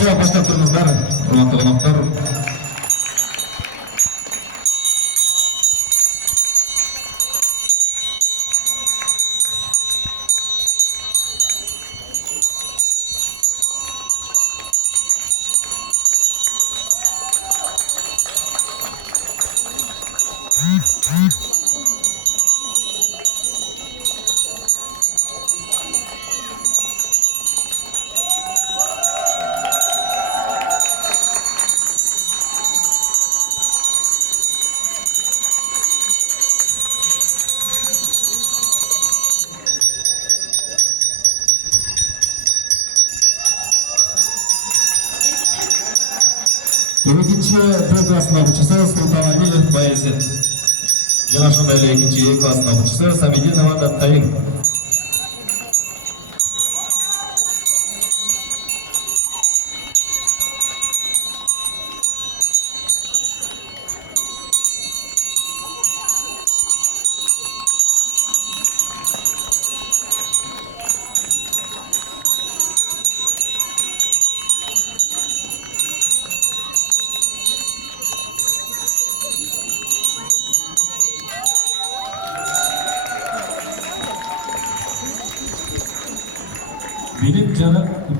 boyunca başlap turumuzlar. Hurmatly konaklar. İkinci B klasının okuyucusu Sultan Ali Bayezid. Yana şunday ele ikinci klasının okuyucusu Samidinova Dattayın.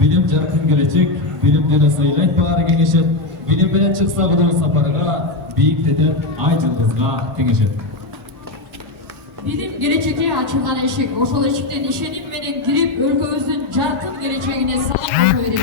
Bilim jarkın gelecek, bilimden sayılayt bağır genişet, bilim bilen çıksa gıdın saparıga, biyik deden ay yıldızga tengeşet. Bilim gelecekte açılgan eşik, oşol eşikten işenim menen girip өлkөбүздүн жаркын geleceğine salam koşu